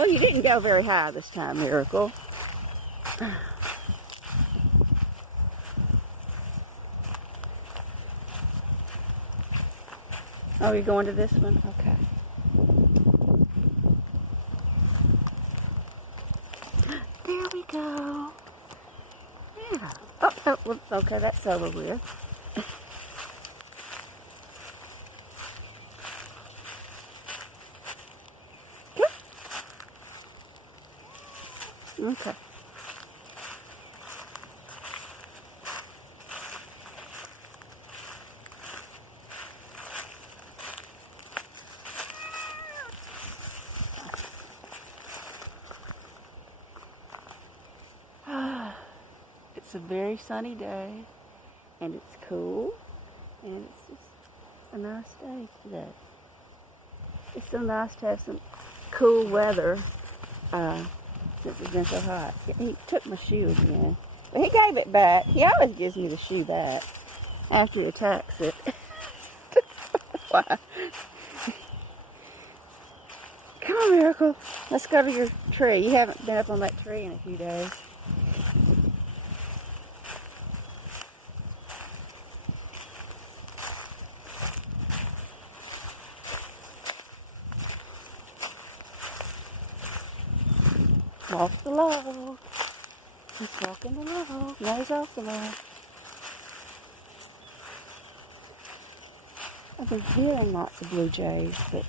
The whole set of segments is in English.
Well, you didn't go very high this time, Miracle. Oh, you're going to this one? Okay. There we go. Yeah. Oh, okay, that's over with. Okay. It's a very sunny day, and it's cool, and it's just a nice day today. It's so nice to have some cool weather since it's been so hot. He took my shoe again, but he gave it back. He always gives me the shoe back after he attacks it. Why? Come on, Miracle. Let's go to your tree. You haven't been up on that tree in a few days. Off the log. He's walking the log. Now he's off the log. I've been hearing lots of blue jays, but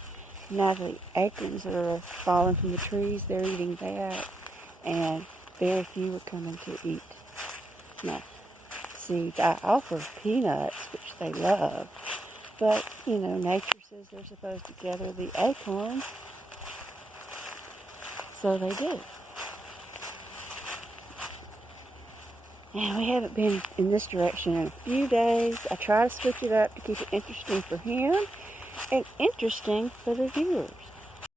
now the acorns are falling from the trees, they're eating that, and very few are coming to eat my seeds. I offer peanuts, which they love, but, you know, nature says they're supposed to gather the acorns, so they do. And we haven't been in this direction in a few days. I try to switch it up to keep it interesting for him and interesting for the viewers.